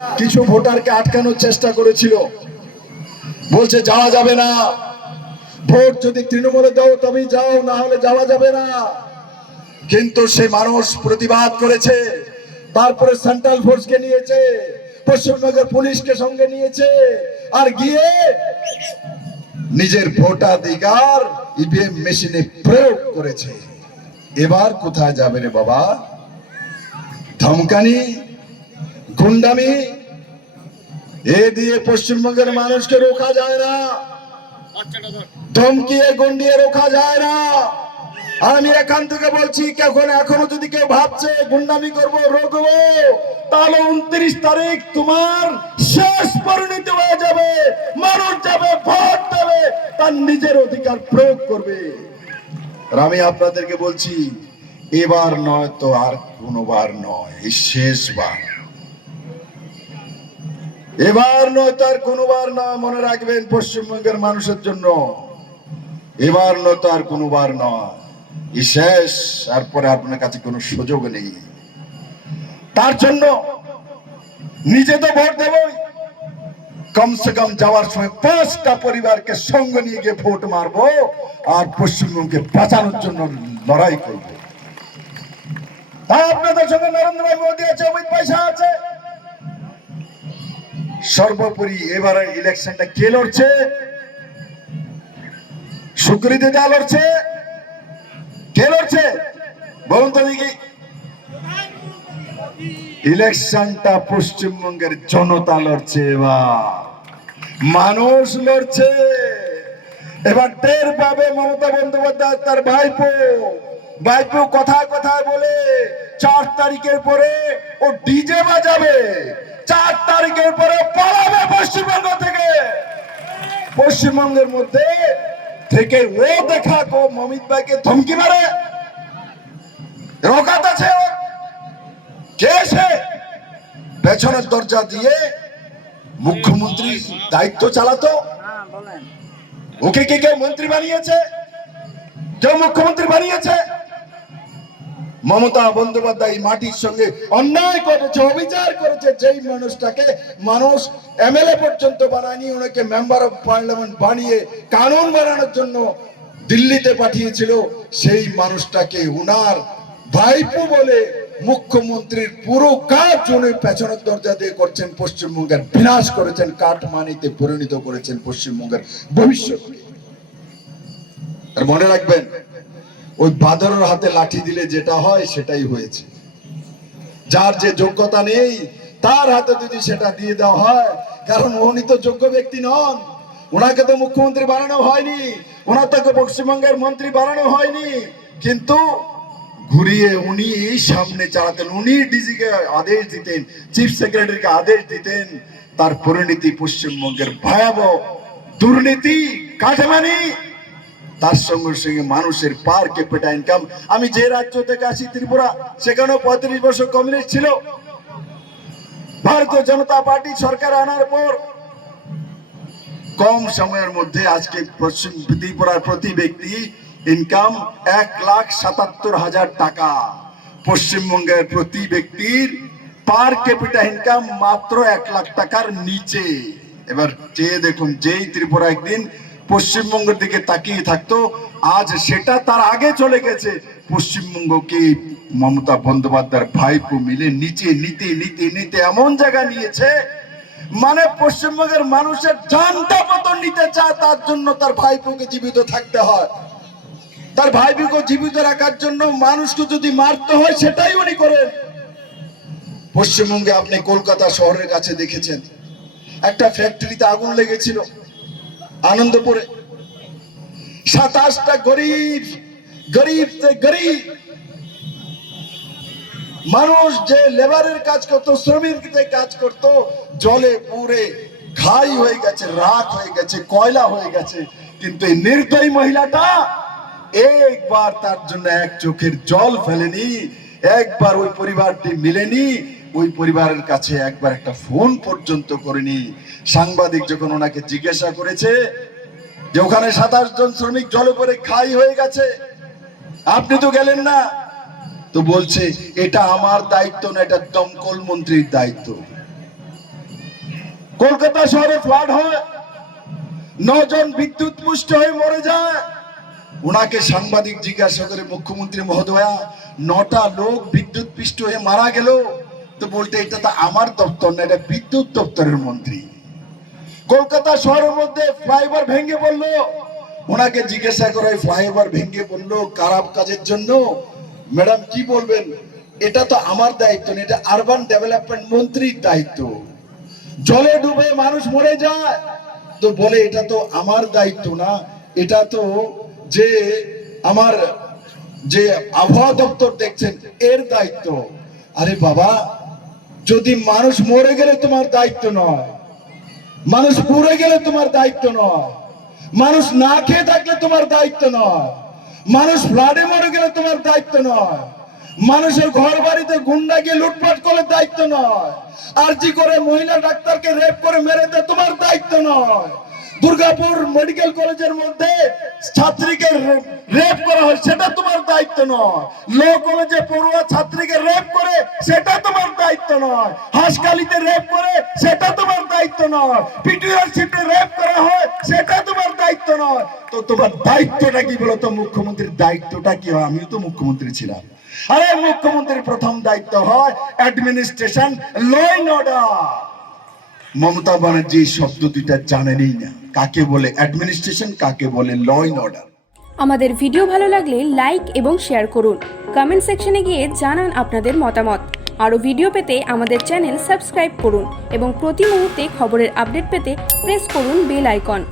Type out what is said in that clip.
কিছু ভোটারকে আটকানোর চেষ্টা করেছিল, বলছে যাওয়া যাবে না, ভোট যদি তৃণমূলে দাও তবেই যাও, না হলে যাওয়া যাবে না। কিন্তু সে মানুষ প্রতিবাদ করেছে, তারপরে সেন্ট্রাল ফোর্সকে নিয়েছে, পশ্চিমবঙ্গের পুলিশকে সঙ্গে নিয়েছে, আর গিয়ে নিজের ভোটাধিকার ইভিএম মেশিনে প্রয়োগ করেছে। এবার কোথায় যাবে রে বাবা? ধমকানি, গুন্ডামি, এ দিয়ে পশ্চিমবঙ্গের মানুষকে রোকা যায় না, ধমকিয়ে গন্ডিয়ে রোকা যায় না। আমি এখান থেকে বলছি, এখনো যদি কেউ ভাবছে গুন্ডামি করবো, রোকবো, তাহলে 29 তারিখ তোমার শেষ পরিণতি হয়ে যাবে। মানুষ যাবে, ভোট দেবে, তার নিজের অধিকার প্রয়োগ করবে। আর আমি আপনাদেরকে বলছি, এবার নয় তো আর কোনোবার নয়, এই শেষবার। এবার নয় তো আর কোনোবার নয়, মনে রাখবেন পশ্চিমবঙ্গের মানুষের জন্য। এবার নয় তো আর কোনোবার নয়, এই শেষ। তারপরে আপনার কাছে কোনো সুযোগ নেই। তার জন্য নিজে তো ভোট দেবই, কমসে কম যাওয়ার সময় 5টা পরিবারকে সঙ্গে নিয়ে গিয়ে ভোট মারবো, আর পশ্চিমবঙ্গকে বাঁচানোর জন্য লড়াই করবো। আপনাদের সঙ্গে নরেন্দ্র মোদী আছে, অমিত শাহ আছে। সর্বোপরি এবারে ইলেকশনটা কে লড়ছে? স্বীকৃতি দেওয়া লড়ছে? কে লড়ছে বলুন তো দেখি? ইলেকশনটা পশ্চিমবঙ্গের জনতা লড়ছে, এবার মানুষ লড়ছে। এবার টের পাবে মমতা বন্দ্যোপাধ্যায় তার ভাইপো কথায় কথায় বলে 4 তারিখের পরে ও ডিজে বাজাবে, 4 তারিখের পরে পালাবে পশ্চিমবঙ্গ থেকে। পশ্চিমবঙ্গের মধ্যে থেকে ও দেখা কো মমিত ভাইকে ধমকি মারে, রোকাত আছে কে? সে পেছনের দরজা দিয়ে মুখ্যমন্ত্রী দায়িত্ব চালাতো। ওকে কে কেউ মন্ত্রী বানিয়েছে? কেউ মুখ্যমন্ত্রী বানিয়েছে? মমতা বন্দ্যোপাধ্যায় মাটির সঙ্গে অন্যায় করেছে, অবিচার করেছে। যেই মানুষটাকে মানুষ এমএলএ পর্যন্ত বানায়নি, ওনাকে মেম্বার অফ পার্লামেন্ট বানিয়ে কানুন বানানোর জন্য দিল্লিতে পাঠিয়েছিল, সেই মানুষটাকে উনার ভাইপো বলে মুখ্যমন্ত্রীর পুরো কাজ উনি পেছনের দরজা দিয়ে করছেন। পশ্চিমবঙ্গের বিনাশ করেছেন, কাঠমানিতে পরিণত করেছেন পশ্চিমবঙ্গের ভবিষ্যৎকে। আর মনে রাখবেন, ওই বাদরের হাতে লাঠি দিলে যেটা হয় সেটাই হয়েছে। যার যে যোগ্যতা নেই তার হাতে যদি সেটা দিয়ে দেওয়া হয়, কারণ উনি তো যোগ্য ব্যক্তি নন, ওনাকে তো মুখ্যমন্ত্রী বানানো হয়নি, ওনার তাকে পশ্চিমবঙ্গের মন্ত্রী বানানো হয়নি, কিন্তু ঘুরিয়ে উনি এই সামনে চালাতেন, উনি ডিজিকে আদেশ দিতেন, চিফ সেক্রেটারিকে আদেশ দিতেন। তার পরিণতি পশ্চিমবঙ্গের ভয়াবহ দুর্নীতি, কাটমানি, তার সঙ্গে সঙ্গে মানুষের পার ক্যাপিটা ইনকাম। আমি যে রাজ্য থেকে আসি, ত্রিপুরা, সেখানেও 35 বছর কমিউনিস্ট ছিল। ভারতীয় জনতা পার্টি সরকার আনার পর কম সময়ের মধ্যে আজকে পশ্চিম ত্রিপুরার প্রতি ব্যক্তি ইনকাম 1,77,000 টাকা। পশ্চিমবঙ্গের প্রতি ব্যক্তির পার ক্যাপিটা ইনকাম মাত্র 1 লাখ টাকার নিচে। এবার চেয়ে দেখুন, যেই ত্রিপুরা একদিন পশ্চিমবঙ্গের দিকে তাকিয়ে থাকতো, আজ সেটা তার আগে চলে গেছে। পশ্চিমবঙ্গকে মমতা বন্দ্যোপাধ্যায়ের ভাইপো মিলে নিচে নিতে নিতে নিতে এমন জায়গা নিয়েছে, মানে পশ্চিমবঙ্গের মানুষের জানটা মতো নিতে চায়। তার জন্য তার ভাইপোকে জীবিত থাকতে হয়, তার ভাইপোকে জীবিত রাখার জন্য মানুষকে যদি মারতে হয় সেটাই উনি করেন। পশ্চিমবঙ্গে আপনি কলকাতা শহরের কাছে দেখেছেন, একটা ফ্যাক্টরিতে আগুন লেগেছিল আনন্দপুরে। 27টা গরিব মানুষ, যে লেবারের কাজ করতো, শ্রমিকদের কাজ করতো, জলে পুড়ে খাই হয়ে গেছে, রাখ হয়ে গেছে, কয়লা হয়ে গেছে। কিন্তু এই নির্দয়ী মহিলাটা একবার তার জন্য এক চোখের জল ফেলেনি, একবার ওই পরিবারটি মিলেনি, ওই পরিবারের কাছে একবার একটা ফোন পর্যন্ত করেনি। সাংবাদিক যখন ওনাকে জিজ্ঞাসা করেছে যে ওখানে 27 জন শ্রমিক জলে পড়ে খাই হয়ে গেছে, আপনি তো গেলেন না, তো বলছে এটা আমার দায়িত্ব না, এটা দমকল মন্ত্রীর দায়িত্ব। কলকাতা শহরে ফ্লাড হয়, 9 জন বিদ্যুৎ পুষ্ট হয়ে মরে যায়। ওনাকে সাংবাদিক জিজ্ঞাসা করে, মুখ্যমন্ত্রী মহোদয়া 9টা লোক বিদ্যুৎ পৃষ্ঠ হয়ে মারা গেল, তো বলতে এটা তো আমার দপ্তর না, এটা বিদ্যুৎ দপ্তরের মন্ত্রী। কলকাতা শহরের মধ্যে ফ্লাইওভার ভেঙে পড়লো, ওনাকে জিজ্ঞাসা করে ফ্লাইওভার ভেঙে পড়লো খারাপ কাজের জন্য, ম্যাডাম কি বলবেন? এটা তো আমার দায়িত্ব না, এটা আরবান ডেভেলপমেন্ট মন্ত্রীর দায়িত্ব। জলে ডুবে মানুষ মরে যায়, তো বলে এটা তো আমার দায়িত্ব না, এটা তো যে আমার যে আবহাওয়া দপ্তর দেখছেন এর দায়িত্ব। আরে বাবা, যদি মানুষ মরে গেলে তোমার দায়িত্ব নয়, মানুষ পুড়ে গেলে তোমার দায়িত্ব নয়, মানুষ না খেয়ে থাকলে তোমার দায়িত্ব নয়, মানুষ ফ্লাডে মরে গেলে তোমার দায়িত্ব নয়, মানুষের ঘর বাড়িতে গুন্ডা গিয়ে লুটপাট করলে দায়িত্ব নয়, আরজি করে মহিলা ডাক্তারকে রেপ করে মেরে দেয় তোমার দায়িত্ব নয়, দুর্গাপুর মেডিকেল কলেজের মধ্যে ছাত্রীকে রেপ করা হয় সেটা তোমার দায়িত্ব নয়, ল কলেজে পড়ুয়া ছাত্রীকে রেপ করে সেটা তোমার দায়িত্ব নয়, হাসকালিতে রেপ করে সেটা তোমার দায়িত্ব নয়, পিটিআর সিটে রেপ করা হয় সেটা তোমার দায়িত্ব নয়। তো তোমার দায়িত্বটা কি বলো তো? মুখ্যমন্ত্রীর দায়িত্বটা কি হয়? আমিও তো মুখ্যমন্ত্রী ছিলাম। আরে মুখ্যমন্ত্রীর প্রথম দায়িত্ব হয় administration, law and order. Mamata Banerjee শব্দ দুইটা জানেনই না, কাকে বলে অ্যাডমিনিস্ট্রেশন, কাকে বলে ল এন্ড অর্ডার। আমাদের ভিডিও ভালো লাগলে লাইক এবং শেয়ার করুন, কমেন্ট সেকশনে গিয়ে জানান আপনাদের মতামত। আরও ভিডিও পেতে আমাদের চ্যানেল সাবস্ক্রাইব করুন এবং প্রতি মুহূর্তে খবরের আপডেট পেতে প্রেস করুন বেল আইকন।